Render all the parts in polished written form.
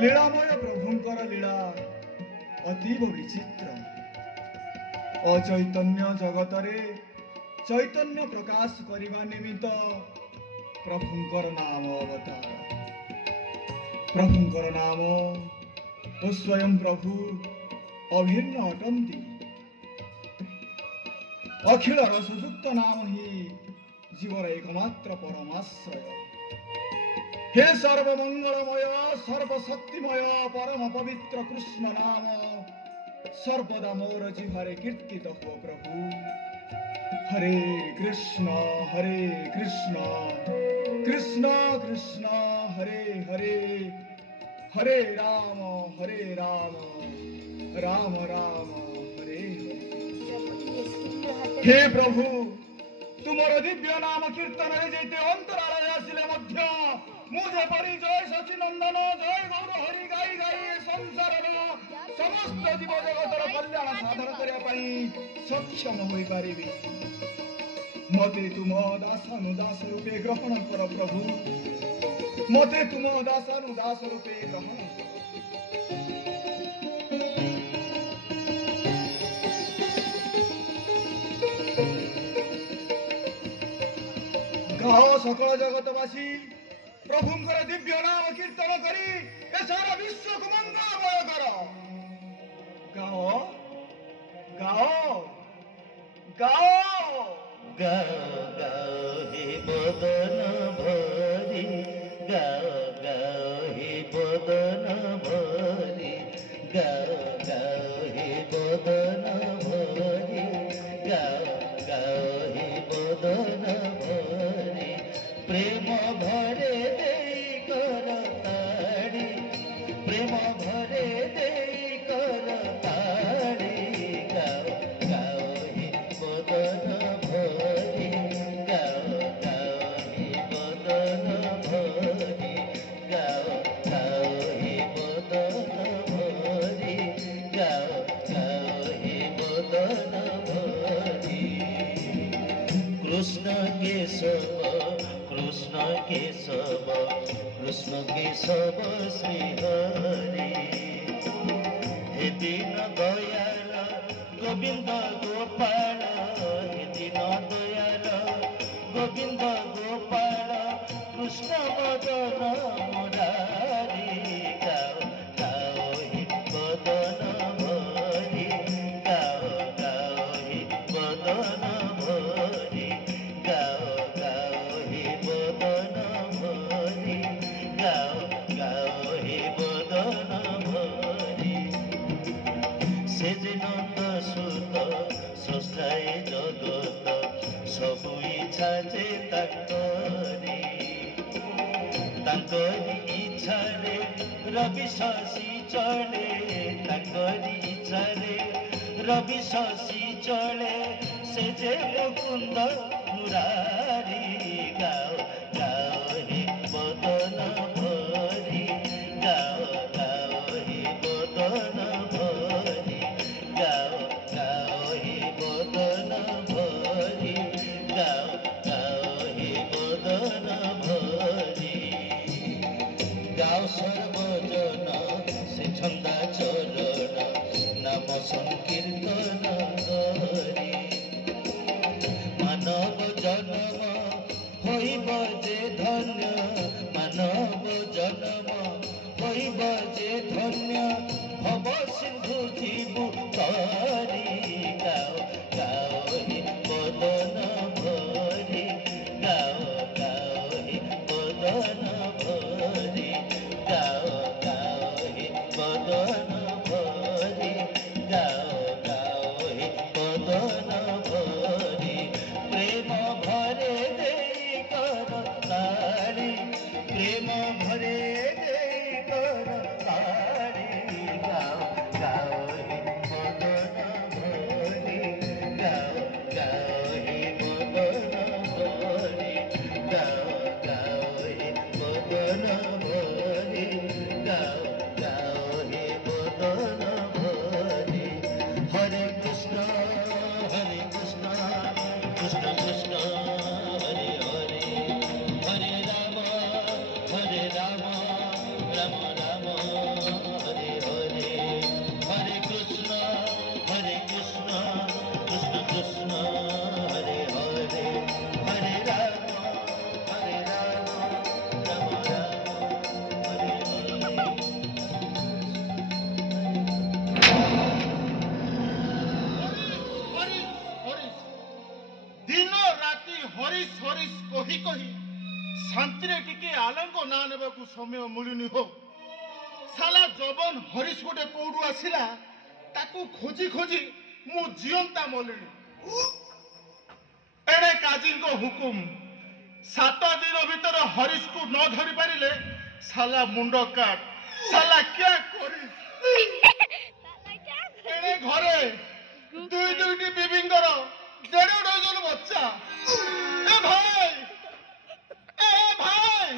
लीलामय प्रभुंकर लीला अतीव विचित्र। अचैतन्य जगतरे चैतन्य प्रकाश करने निमित्त प्रभुंकर नाम अवतार। प्रभुंकर नाम ओ स्वयं प्रभु अभिन्न अटंती। अखिल रसयुक्त नाम ही जीवर एकमात्र परमाश्रय। हे सर्वमंगलमय सर्वशक्तिमय परम पवित्र कृष्ण नाम सर्वदा मोर जिह्वारे कीर्तित हो प्रभु। हरे कृष्ण कृष्ण कृष्ण हरे हरे, हरे राम राम राम हरे हरे। हे प्रभु तुमर दिव्य नाम कीर्तन जेते अंतरालय आसिले मध्य मुझे परी जय सचिनंदन जय गौर हरि गाई गाई संसार समस्त जीव जगतर कल्याण साधन करने सक्षम हो पारिबी। मते तुम दासानुदास रूपे ग्रहण कर प्रभु। मते तुम दासानुदास रूपे ग्रहण कर। गाओ सकल जगतवासी प्रभुंकर दिव्य नाम कीर्तन करी ए सारा विश्व को मंगलमय करो। गाओ गाओ गाओ गाओ गाओ हे बदन भरी, गाओ गाओ हे बदन भरी, गाओ गाओ हे बदन भरी, गाओ गाओ हे बदन भरी। प्रेम भरे देई कर ताड़ी, प्रेम भरे देई कर ताड़ी। गाओ गाओ हे बदन भरी, गाओ गाओ हे बदन भरी, गाओ गाओ हे बदन भरी, गाओ गाओ हे बदन भरी। कृष्ण केशव कृष्ण केशव कृष्ण केशव श्री हरि। हे दीन दयाल गोविंद गोपाल, हे दीन दयाल गोविंद गोपाल कृष्ण बदन मुरारी। गाओ गाओ हे बदन भरी, गाओ गाओ हे बदन भरी, गाओ गाओ हे बदन भरी, गाओ गाओ हे बदन भरी। से जे नंद सुत स्रष्टाए जगत सबु इच्छा जे तांकरी। तांकरी इच्छा रे रवि शशि चले, तांकरी इच्छा रे रवि शशि चले। से जे मुकुंद मुरारी। गाओ गाओ हे बदन भरी, गाओ गाओ हे बदन भरी, गाओ गाओ हे बदन भरी, गाओ गाओ हे बदन भरी। गाओ सर्वजन से छंदा चरण नाम संकीर्तन करी। मानव जन्म होइब हरीश हरीश कही कही शांति टिके आलंग ना नेबाकू समय मिलुनी हो साला जबन हरीश गोटे कौड़ू आसिला ताकू खोजी खोजी मु जियंता मलिनी एड़े काजी को हुकुम 7 दिन भीतर हरीश को न धरी पारिले साला मुंड काट साला क्या करी एड़े घरे दुई दुईटी बीबींगर 1.5 डजन बच्चा ए भाई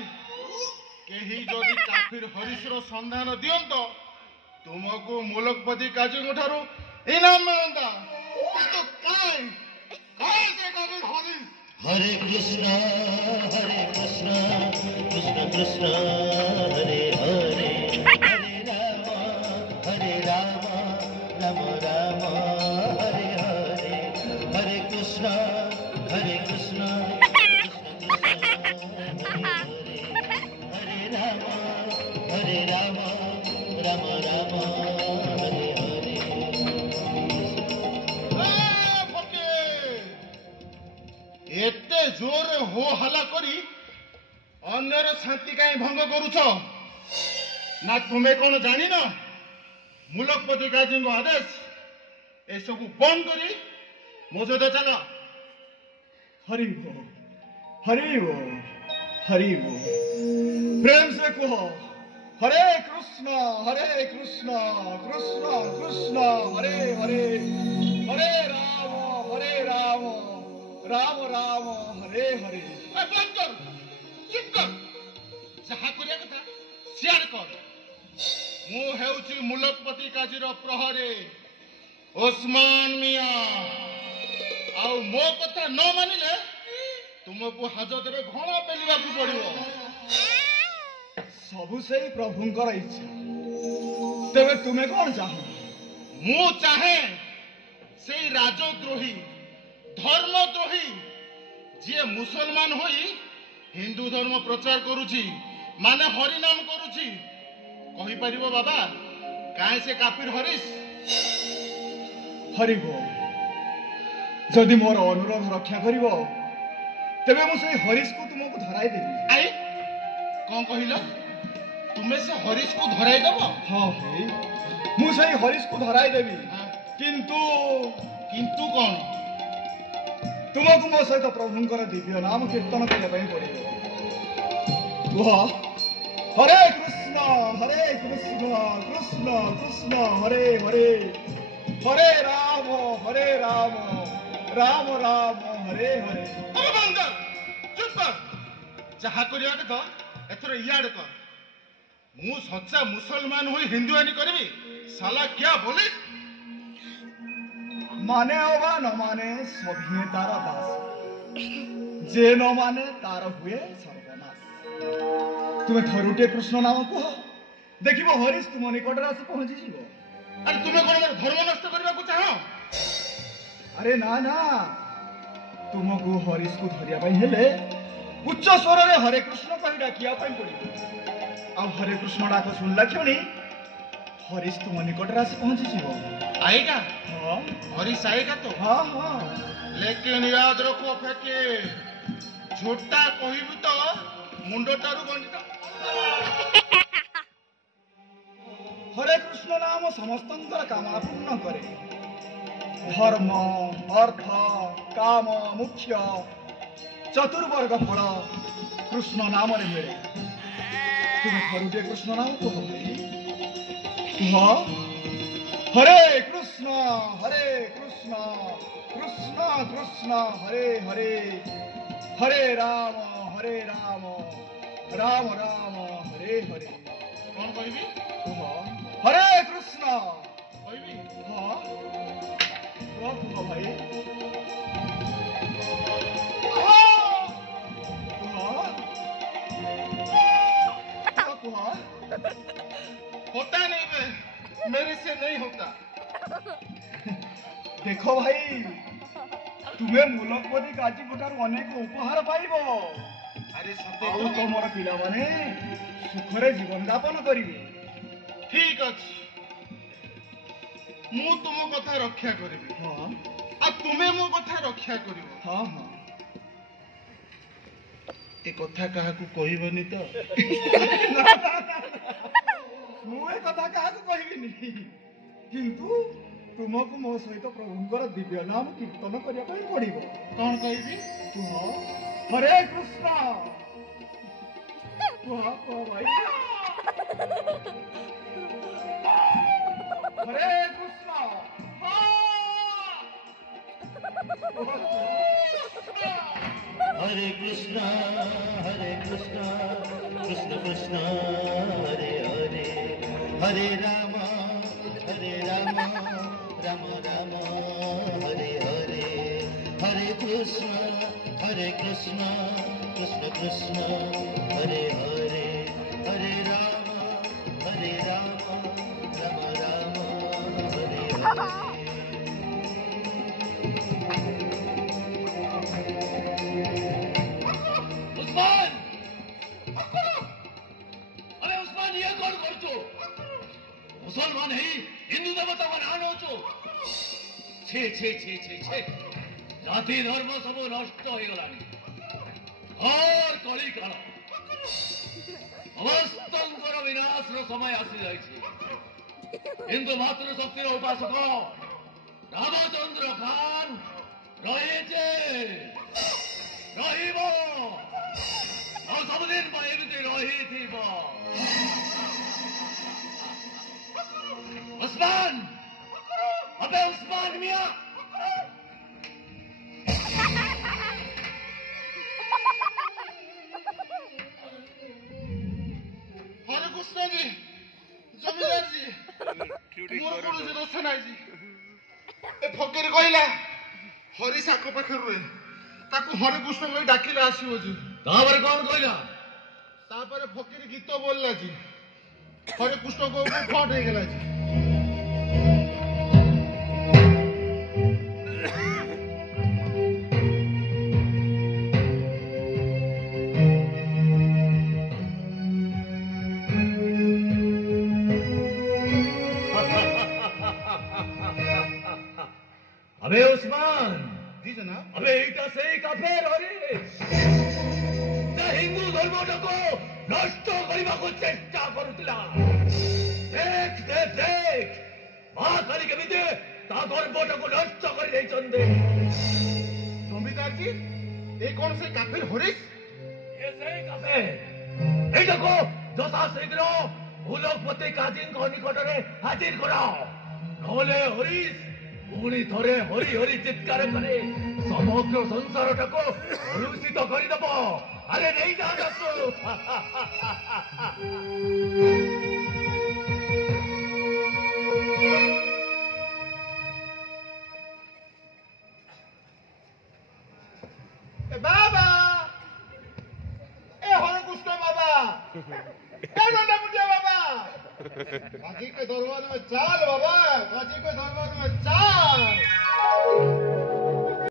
केही जदि काफिर हरीशर संधान दियंत तुमको मुलकपति काजीଙ୍କ ଠାରୁ इनाम मिलता तो काय से काफिर हरीश हरे कृष्ण कृष्ण कृष्ण हरे हरे हरे राम राम राम हरे हरे हरे कृष्ण हरे कृष्ण हरे राम राम राम हरे हरे एते जोर हो हल्ला करी अन्यर शांति काई भंग करुछ ना तुम्हें कौन जानी न मुलकपति काजी आदेश ए सब बंद करी मो सहित चल हरि वो हरि वो हरि वो प्रेम से कहो हरे कृष्ण कृष्ण कृष्ण हरे हरे हरे राम राम राम हरे हरे बंद कर चुप कर जहा करिया कथा शेयर कर मु हेउची मुलकपति काजीर प्रहरी ओस्मान मिया आउ मो कथा न मानिले तुमको हाजतरे घणा पेलिबाकू पड़िबो सबु से प्रभुंकर इच्छा तेरे तुम्हें कौन चाह मु चाहे से राजद्रोही धर्मद्रोही जे मुसलमान होई हिंदू धर्म प्रचार करुची माने हरिनाम करुची कहि परिबो बाबा काहे से काफिर हरीश हरिबो जदि मोर अनुरोध रक्षा करिबो तेबे मु से हरीश को तुमको धराई देबी आई कौन कहिलो तुमे से हरीश को धराई देबो हां भाई मु से हरीश को धराई देबी किंतु किंतु कौन तुमको मो सहित प्रभुंकर दिव्य नाम कीर्तन करने पड़े हरे कृष्ण कृष्ण कृष्ण हरे हरे हरे राम राम राम हरे हरे अरे बंद चुप कर जहा करिया के तो एथरो इयाड कर मु सच्चा मुसलमान होई हिंदुआनी करबी साला क्या बोली माने होगा न माने सभी तार दास जे न माने तार हुए सर्वनाश तुम्हें थरुटे कृष्ण नाम कह देखिबो हरीश तुम निकट आसी पहुंची जीवो अरे तुम्हें कोन मोर धर्म नष्ट करबा को चाहो अरे ना ना तुमको हरीश को धरिया पई हेले उच्च स्वर रे हरे कृष्ण कहि डाकिया पई पड़ी आ हरे कृष्ण डाक सुनला क्षणी हरीश तुम निकट आसी पहुंची जीवो आएगा हां हरीश आएगा तो हां लेकिन याद रखो फेके झूठा कहिबू तो मुंडटारू गंडा हरे कृष्ण नाम समस्तंकर कामना पूर्ण करे धर्म अर्थ काम मुख्य चतुर्वर्ग फल कृष्ण नाम रे मिले तुम थरुटे कृष्ण नाम कह हरे कृष्ण कृष्ण कृष्ण हरे हरे हरे राम राम राम हरे हरे कौन कहबी हरे कृष्ण कहबी हाँ कुह भाई होता नहीं बे मेरे से नहीं होता देखो भाई तुम्हें मुलकपति काजी कोठार अनेक उपहार पाइबो अरे सते आउ तमर पिला माने सुखरे जीवन यापन करिवे ठीक अछि मु तुम कथा रक्षा करिबी हाँ आ तुमे मो कथा रक्षा करिवो हाँ हाँ ଏ କଥା କାହାକୁ କହିବନି ତ? ମୁଁ ଏ କଥା କାହାକୁ କହିବିନି, କିନ୍ତୁ ତୁମକୁ ମୋ ସହିତ ପ୍ରଭୁଙ୍କର ଦିବ୍ୟ ନାମ କୀର୍ତ୍ତନ କରିବା ପାଇଁ ପଡିବ। କଣ କହିବି? କୁହ ହରେ କୃଷ୍ଣ। କୁହ କୁହ ଭାଇ। ହରେ କୃଷ୍ଣ। हरे कृष्णा कृष्ण कृष्ण हरे हरे, हरे राम राम राम हरे हरे, हरे कृष्ण कृष्ण कृष्ण हरे हरे, हरे राम राम राम हरे हरे। मुसलमान ही हिंदू देवता बनानो छे छे छे छे छे जाति धर्म सब नष्ट हो गलानी और कली काल समस्तंकर विनाश रो समय आसी जाय छी। हिंदू मातृ शक्ति रो उपासक रामचंद्र खान रहे छे रहिबो और सब दिन पर एमती रही थीबो। उस्मान, अबे उस्मान मियां, हरे कृष्ण जी, जमीदार जी, मोर कोन से दोष नाही जी। ए फकीर कहला हरीश आको पाखे रुए, ताकू हरे कृष्ण कहि डाकिले आसीबो जी। तापर कौन कहला? तापर फकीर गीत बोलला जी, हरे कृष्ण को फट हो गला जी। अबे उस्मान जी जनाब। अबे इटा से काफेर हरे ना हिंदू धर्मटाको नष्ट करबाको चेष्टा करुतला। देख देख देख महाकाली के विदे ता धर्मटाको नष्ट करि देई चंदे। जमीदार जी, ए कौन से काफिर हरीश? ये सही काफेर এই দেখো যথা শীঘ্র ভূলোকপতি কাজীଙ୍କ নিকটরে হাজির କରାओ, নহলে হরিশ পুଣି ଥରେ ହରି ହରି ଚିତ୍କାର করে ସମଗ୍ର ସଂସାରଟାକୁ କଳୁଷିତ କରିଦେବ। ଆରେ ନେଇଯାଅ ତାକୁ। ए बाबा, ए हरे कृष्ण बाबा, ए गंडा मुंडिया बाबा, काजी के दरबार में चाल बाबा, काजी के दरबार में चाल।